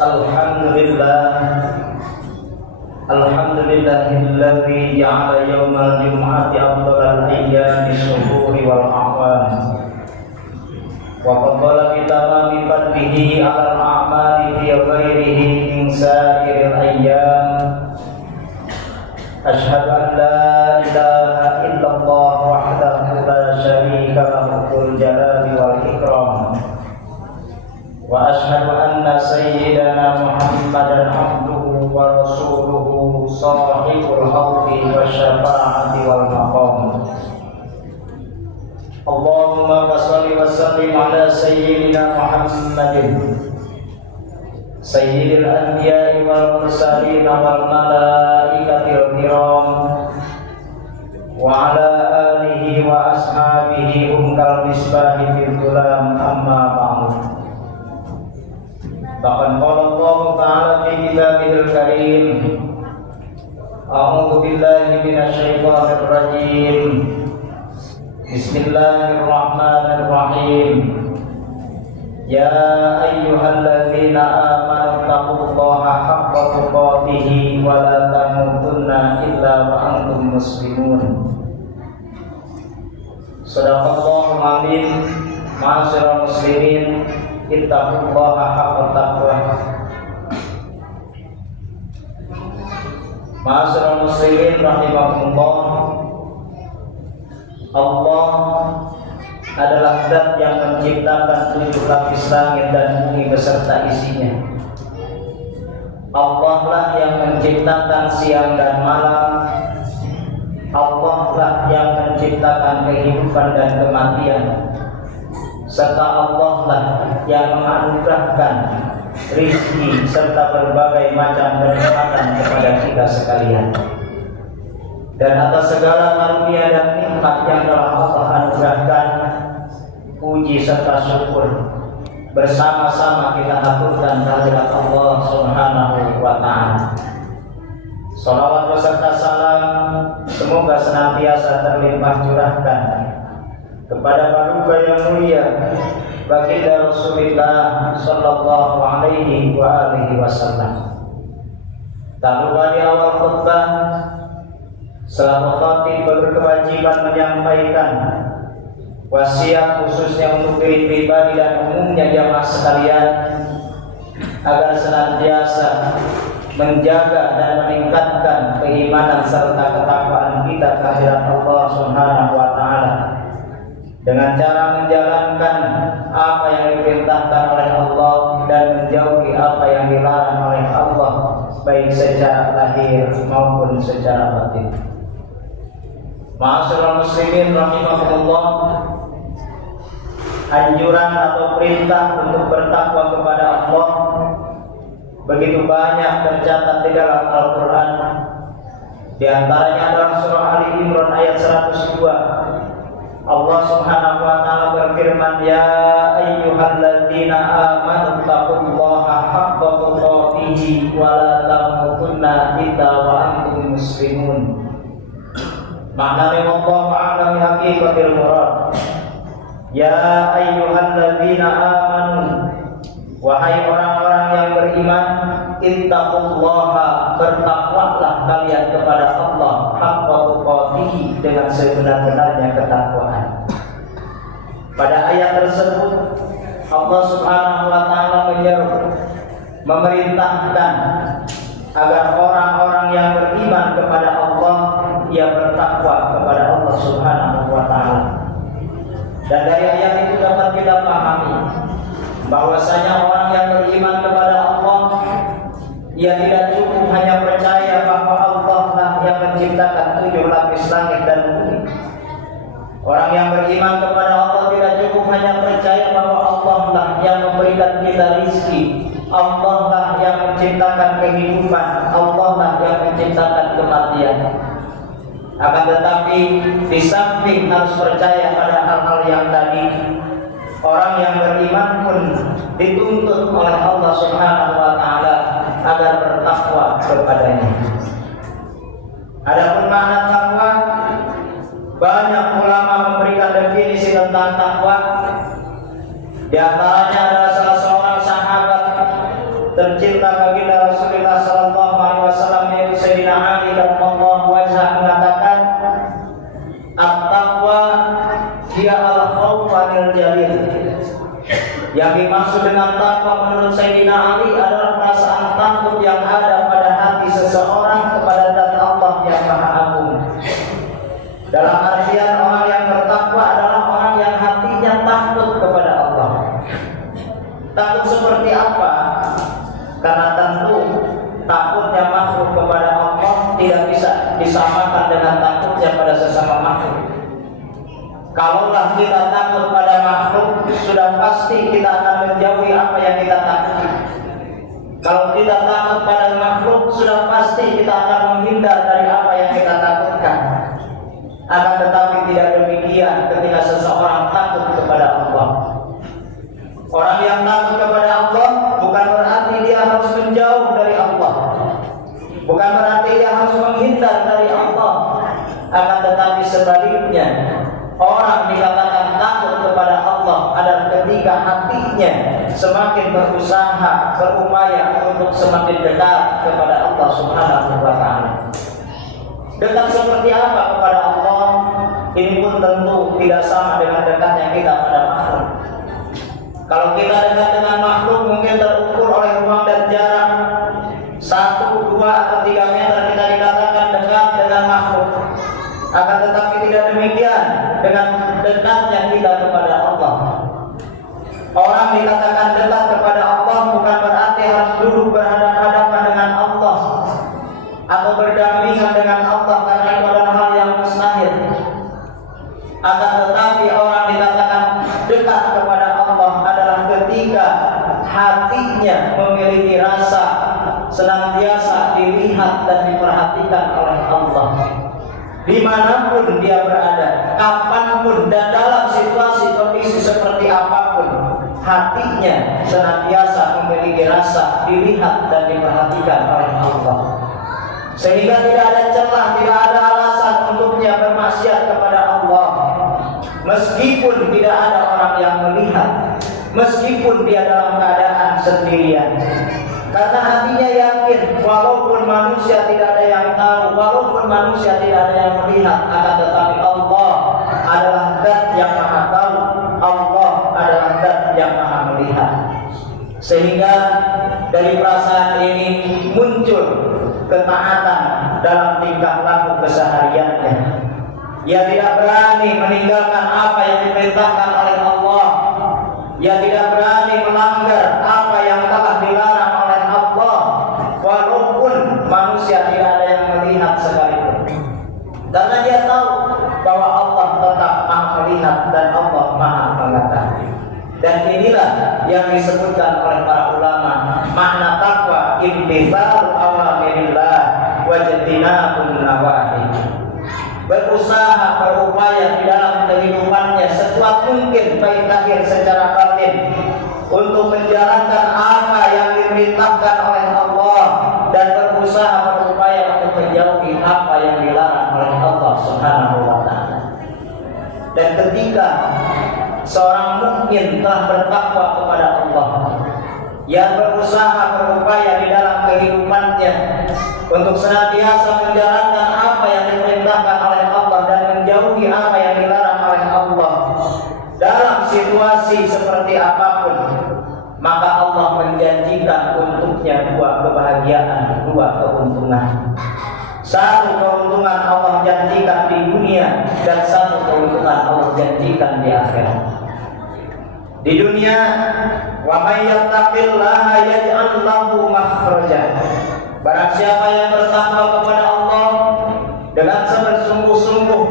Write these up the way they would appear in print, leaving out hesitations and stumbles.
Alhamdulillahilladzi ja'ala yaumal jum'ati afdalal ayyami syuhuri wal a'wam wa qaddala bi tamami fadlihi 'alal a'mali fi ghairihi min sa'iril ayyam. Asyhadu an la ilaha illallah wahdahu la syarika lahu dzul jalali wal ikram. Wa asyhadu anna sayyidana Muhammadan abduhu wa rasuluhu sahibul haudi wa syafa'ati wal maqam. Allahumma shalli wa sallim ala sayyidina Muhammadin sayyidil anbiya'i wal mursalin wal malaikatil kiram wa ala alihi wa ashabihi hum kal misbahi fil dhulam amma ba'du. Bahkan Allah Ta'ala fi kitabihil karim, a'udzu billahi minasyaitonir rajim. Bismillahirrahmanirrahim. Ya ayyuhalladzina amanu taqullaha haqqa tuqatih wa la tamutunna illa wa antum muslimun. Shadaqallahul azim. Ma'asyiral muslimin, ittaqullaha haqqa taqwah. Ma'asyiral muslimin rahimakumullah. Allah adalah zat yang menciptakan 7 lapis langit dan bumi beserta isinya. Allah lah yang menciptakan siang dan malam. Allah lah yang menciptakan kehidupan dan kematian. Serta Allah lah yang menganugerahkan rizki serta berbagai macam kenikmatan kepada kita sekalian. Dan atas segala karunia dan nikmat yang telah Allah anugerahkan, puji serta syukur bersama-sama kita aturkan kehadirat Allah Subhanahu wa Ta'ala. Salawat beserta salam semoga senantiasa terlimpah curahkan kepada paduka yang mulia baginda Rasulullah sallallahu alaihi wa alihi wasallam. Tak lupa di awal khutbah selaku khatib berkewajiban menyampaikan wasiat khususnya untuk diri pribadi dan umumnya jamaah sekalian agar senantiasa menjaga dan meningkatkan keimanan serta ketakwaan kita kehadirat Allah Subhanahu wa Ta'ala dengan cara menjalankan apa yang diperintahkan oleh Allah dan menjauhi apa yang dilarang oleh Allah, baik secara lahir maupun secara batin. Ma'asyiral muslimin rahimakumullah, anjuran atau perintah untuk bertakwa kepada Allah begitu banyak tercatat di dalam Al-Quran. Di antaranya dalam surah Ali Imran ayat 102, Allah Subhanahu wa Ta'ala berfirman, Ya ayyuhalladzina amanu taqullaha haqqa tuqatih wa la tamutunna illa wa antum muslimun. Maknanya Allah ma'alam haqiqatil murad. Ya ayyuhalladzina amanu, wahai orang-orang yang beriman, ittaqullaha, bertakwalah kalian kepada Allah haqqa tuqatih, dengan sebenar-benarnya ketakwaan. Pada ayat tersebut Allah Subhanahu wa Ta'ala menyeru, memerintahkan agar orang-orang yang beriman kepada Allah ia bertakwa kepada Allah Subhanahu wa Ta'ala. Dan dari ayat itu dapat kita pahami bahwasanya orang yang beriman kepada Allah, ia tidak cukup hanya percaya bahwa Allah lah yang menciptakan 7 lapis langit dan bumi. Orang yang beriman kepada Allah tidak cukup hanya percaya bahwa Allah lah yang memberikan kita rizki, Allah lah yang menciptakan kehidupan, Allah lah yang menciptakan kematian. Akan tetapi di samping harus percaya pada hal-hal yang tadi, orang yang beriman pun dituntut oleh Allah Subhanahu wa Ta'ala agar bertakwa kepadanya. Adapun makna takwa, banyak ulama memberikan definisi tentang takwa. Di antaranya adalah salah seorang sahabat tercinta baginda Rasulullah sallallahu alaihi wasallam yaitu Sayyidina Ali radhiyallahu anhu mengatakan, "At-taqwa hiya al-khawf 'anil jalil." Yang dimaksud dengan takwa menurut Sayyidina Ali adalah perasaan takut yang ada pada hati seseorang kepada zat Allah yang Maha Agung. Dalam artian orang yang bertakwa adalah orang yang hatinya takut kepada Allah. Takut seperti apa? Karena tentu takutnya makhluk kepada Allah tidak bisa disamakan dengan takutnya pada sesama makhluk. Kalaulah kita takut pada makhluk, sudah pasti kita akan menjauhi apa yang kita takuti. Kalau kita takut pada makhluk, sudah pasti kita akan menghindar dari apa yang kita takutkan. Akan tetapi tidak demikian ketika seseorang takut kepada Allah. Orang yang takut kepada Allah bukan berarti dia harus menjauh dari Allah, bukan berarti dia harus menghindar dari Allah. Akan tetapi sebaliknya, orang dikatakan takut kepada Allah adalah ketika hatinya semakin berusaha, berupaya untuk semakin dekat kepada Allah Subhanahu wa Ta'ala. Dekat seperti apa kepada Allah? Ini pun tentu tidak sama dengan dekatnya kita pada makhluk. Kalau kita dekat dengan makhluk mungkin terukur oleh ruang dan jarak 1, 2, atau 3 meter kita dikatakan dekat dengan makhluk. Akan tetapi tidak demikian dengan dekatnya kita kepada Allah. Orang dikatakan dekat kepada Allah bukan berarti harus duduk berhadapan-hadapan dengan Allah atau berdampingan dengan Allah, karena itu adalah hal yang mustahil. Akan tetapi orang dikatakan dekat kepada Allah adalah ketika hatinya memiliki rasa senantiasa dilihat dan diperhatikan oleh Allah. Dimanapun dia berada, kapanpun dan dalam situasi kondisi seperti apapun, hatinya senantiasa memiliki rasa dilihat dan diperhatikan oleh Allah. Sehingga tidak ada celah, tidak ada alasan untuknya bermaksiat kepada Allah. Meskipun tidak ada orang yang melihat, meskipun dia dalam keadaan sendirian. Karena hatinya yakin, walaupun manusia tidak ada yang tahu, walaupun manusia tidak ada yang melihat, akan tetapi Allah adalah zat yang maha tahu, Allah adalah zat yang maha melihat. Sehingga dari perasaan ini muncul ketaatan dalam tingkah laku kesehariannya. Ia tidak berani meninggalkan apa yang diperintahkan oleh Allah. Ia tidak berani melanggar apa yang telah dilarang oleh Allah, walaupun manusia tidak ada yang melihat sekalipun. Karena dia tahu bahwa Allah tetap maha melihat dan Allah maha mengetahui. Dan inilah yang disebutkan oleh para ulama, makna takwa imtithalu awamirillah wa ijtinabun nawahi. Berusaha, berupaya di dalam kehidupannya sekuat mungkin baik lahir secara batin untuk menjalankan apa yang diperintahkan oleh Allah dan berusaha berupaya untuk menjauhi apa yang dilarang oleh Allah Subhanahu wa Ta'ala. Dan ketika seorang mukmin telah bertakwa kepada Allah, yang berusaha berupaya di dalam kehidupannya untuk senantiasa menjalankan apa yang diperintahkan oleh Allah dan menjauhi apa yang dilarang oleh Allah dalam situasi seperti apapun, maka Allah menjanjikan untuknya 2 kebahagiaan, 2 keuntungan. 1 keuntungan Allah janjikan di dunia dan 1 keuntungan Allah janjikan di akhirat. Di dunia, wa may yattaqillaha yaj'al lahu makhraja. Barang siapa yang bertakwa kepada Allah dengan bersungguh-sungguh,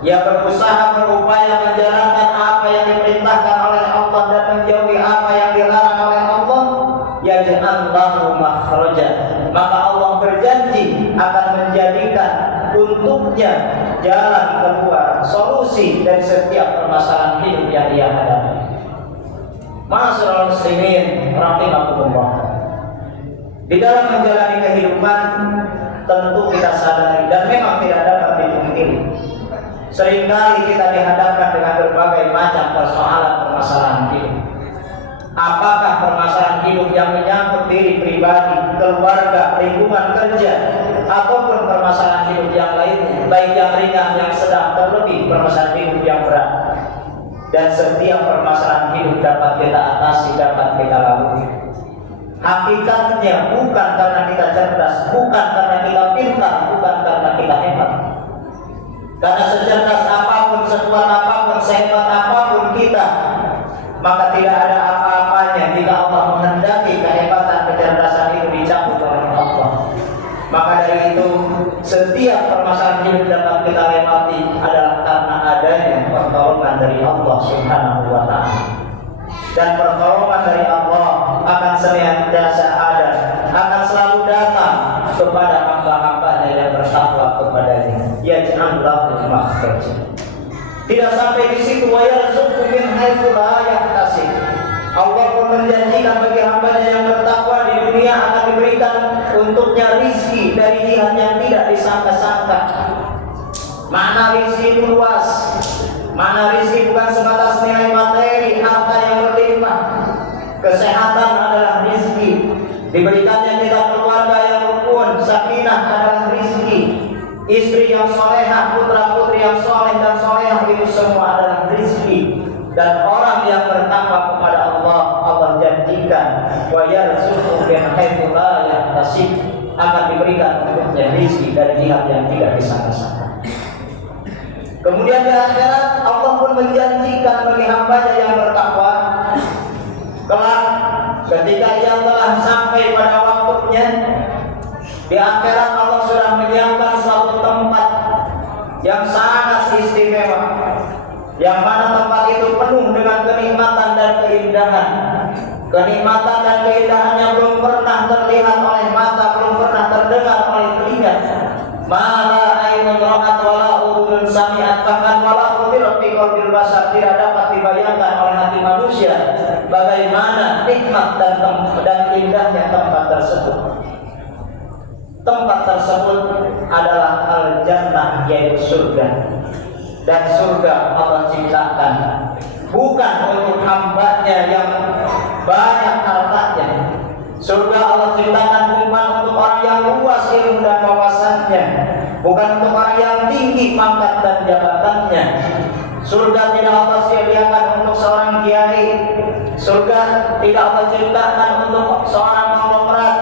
ia berusaha berupaya menjalankan apa yang diperintahkan oleh Allah dan menjauhi apa yang dilarang oleh Allah, yaj'al lahu makhraja. Maka Allah berjanji akan menjadikan untuknya jalan keluar, solusi dari setiap permasalahan hidup yang dia hadapi. Ma'asyiral muslimin rahimakumullah. Di dalam menjalani kehidupan tentu kita sadari dan memang tidak dapat dipungkiri, seringkali kita dihadapkan dengan berbagai macam permasalahan hidup. Apakah permasalahan hidup yang menyangkut diri pribadi, keluarga, lingkungan kerja, ataupun permasalahan hidup yang lainnya, baik yang ringan, yang sedang, terlebih permasalahan hidup yang berat. Dan setiap permasalahan hidup dapat kita atasi, dapat kita lalui. Hakikatnya bukan karena kita cerdas, bukan karena kita pintar, bukan karena kita hebat. Karena secerdas apapun, sekuat apapun, sehebat apapun kita, maka tidak ada apa-apanya jika Allah menghendaki kehebatan kecerdasan itu dicabut oleh Allah. Maka dari itu, setiap permasalahan hidup dapat kita lewati adalah karena adanya pertolongan dari Allah Subhanahu wa Ta'ala. Dan pertolongan dari Allah akan senantiasa ada, akan selalu datang kepada hamba-hambanya yang bertakwa kepadanya. Yaj'alullahu makhraja. Tidak sampai di situ, wa yarzuqhu min haitsu la yahtasib. Allah pun menjanjikan bagi hambanya yang bertakwa di dunia akan diberikan untuknya rizki dari jihad yang tidak disangka-sangka. Makna rizki itu luas. Makna rizki bukan sebatas nilai materi, harta yang berlimpah. Kesehatan adalah rizki. Diberikannya kita keluarga yang rukun, sakinah adalah rizki. Istri yang solehah, putra-putri yang soleh dan solehah, itu semua adalah rizki. Dan orang yang bertakwa kepada Allah, Allah janjikan wa yarzuqhu min haitsu la yahtasib, akan diberikan untuknya rizki dari jihad yang tidak disangka-sangka. Kemudian di akhirat Allah pun menjanjikan bagi hambanya yang bertakwa, kelak ketika ia telah sampai pada waktunya, di akhirat Allah sudah menyiapkan suatu tempat yang sangat istimewa, yang mana tempat itu penuh dengan kenikmatan dan keindahan. Kenikmatan dan keindahannya belum pernah terlihat oleh mata, belum pernah terdengar oleh telinga. Mala ainun ra'at wala udhun sami'at, bahkan wala khutirat fi qalbil bashar, tidak dapat dibayangkan oleh hati manusia bagaimana nikmat dan indahnya tempat tersebut. Tempat tersebut adalah al-jannah, yaitu surga. Dan surga Allah ciptakan bukan untuk hambanya yang banyak hartanya. Surga Allah ciptakan bukan untuk orang yang luas ilmu dan wawasannya, bukan untuk orang yang tinggi pangkat dan jabatannya. Surga tidak Allah sediakan untuk seorang kiai. Surga tidak Allah ciptakan untuk seorang konglomerat.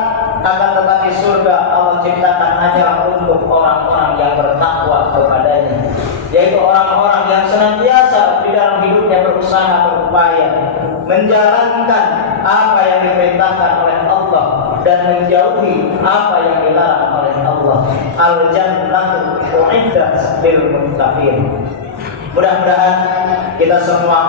Akan tetapi surga Allah ciptakan hanya untuk orang-orang yang bertakwa kepadanya, yaitu orang-orang yang senantiasa di dalam hidupnya berusaha, berupaya menjalankan apa yang diperintahkan oleh Allah dan menjauhi apa yang dilarang oleh Allah. Al-jannatu u'iddat lil muttaqin. Mudah-mudahan kita semua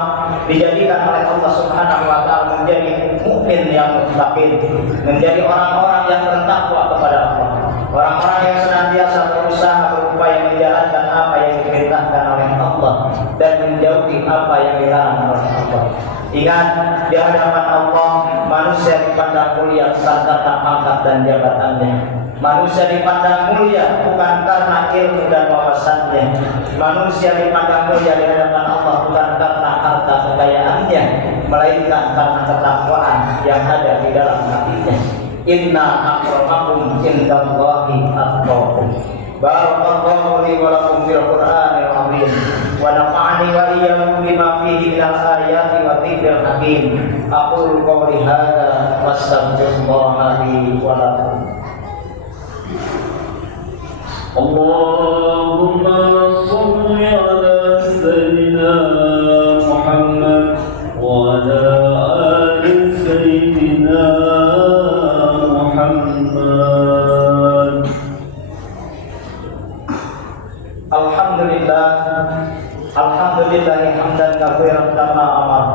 dijadikan oleh Allah Subhanahu wa Ta'ala menjadi mukmin yang muttaqin, menjadi orang-orang yang bertakwa kepada Allah, orang-orang yang senantiasa berusaha, berupaya menjalankan apa yang diperintahkan oleh Allah dan menjauhi apa yang dilarang oleh Allah. Ingat, di hadapan Allah manusia dipandang mulia bukan karena pangkat dan jabatannya. Manusia dipandang mulia bukan karena ilmu dan wawasannya. Manusia dipandang mulia di hadapan Allah bukan karena harta kekayaannya, melainkan karena ketakwaan yang ada di dalam hatinya. Inna akramakum indallahi atqakum. Barakallahu li wa lakum fil Qur'anil azim wa nafa'ani wa iyyakum bima fihi minal ayati wa dzikril hakim. Aqulu qawli hadza wastaghfirullaha li wa lakum. Allahumma shalli ala sayyidina Muhammad wa ala ali sayyidina Muhammad. Alhamdulillah, alhamdulillahi hamdan katsiran kama amar.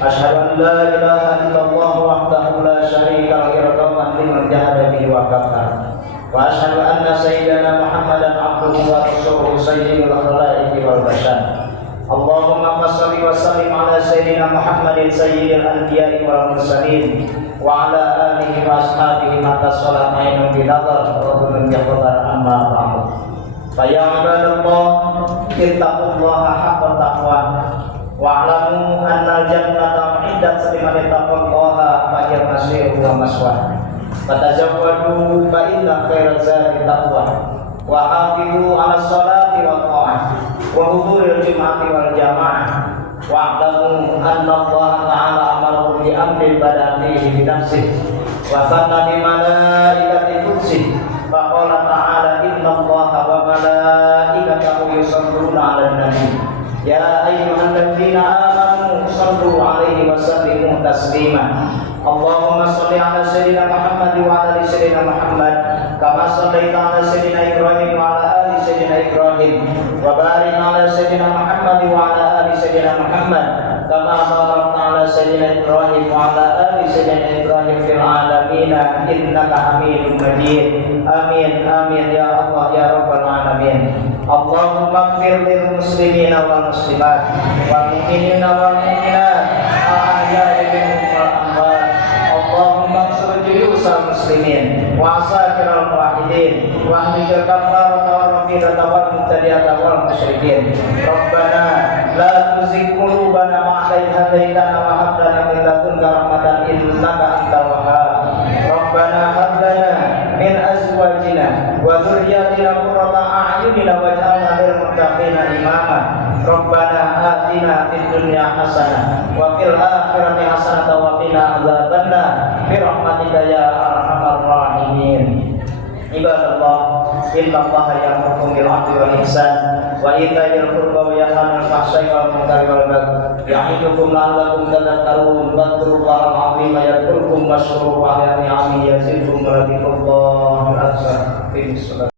Asyhadu an la ilaha illallah wahdahu la syarika lahu liman jahada bihi wa kafara. Wa asyhadu anna sayyidana Muhammadan abduhu wa rasuluhu sayyidul khalaiqi wal bashar. Allahumma shalli wa sallim ala sayyidina Muhammadin sayyidil anbiya'i wal mursalin wa ala alihi wa ashabihi ma tasallat ainun bi nadar wa kullu yaqdar amma ba'd. Fa ya ibadallah ittaqullaha haqqa taqwa wa'lamu anna al-jannata 'indat liman ittaqallaha fa hiya masir wa maswa. fatazawwadu fa inna khairaz zadi taqwa wa hafizu 'ala sholati wa qa'ah wa huduril jum'ati wal jamaah wa'lamu anna Allah ta'ala amarahu bi amrin bada fihi bi nafsihi wa sanna bi malaikati kursi fa qala ta'ala inna Allah wa malaikatahu yusalluna 'alan nabi ya ayyuhalladzina amanu sallu 'alaihi wa sallimu taslima Allahumma shalli 'ala sayyidina Muhammad wa 'ala ali sayyidina Muhammad kama shallaita 'ala sayyidina Ibrahim wa 'ala ali sayyidina Ibrahim wa barik 'ala sayyidina Muhammad wa 'ala ali sayyidina Muhammad kama barakta 'ala sayyidina Ibrahim wa 'ala ali sayyidina Ibrahim fil 'alamin innaka Hamidum Majid. Amin amin ya Allah ya rabbal alamin. Allahumma ighfir lil muslimina wal muslimat wal mu'minina wal mu'minat al-ahya'i minhum wal amwat. Allahumma ansur juyusal muslimin wa asakiral muwahhidin wa ahlikal kafarata wal mafidata wal mubtadi'ata wal musyrikin. Rabbana la tuzigh qulubana ba'da idh hadaytana wa hab lana min ladunka rahmatan innaka antal wahhab. Rabbana hab lana min azwajina wa dhurriyyatina qurrata a'yunina waj'alna lil muttaqina imama. Rabbana atina fid dunya hasanah wa fil akhirati hasanah wa qina adzabannar bi rahmatika ya arhamar rahimin. Ibadallah, innallaha ya'muru bil 'adli wal ihsan wa ita'il qurba wa yanha 'anil fahsya'i wal munkari wal baghi ya'idukum la'allakum tadhakkarun. Fadhkurullahal 'azima yadhkurkum washkuruhu 'ala ni'amihi yazidkum wa ladzikrullah akbar.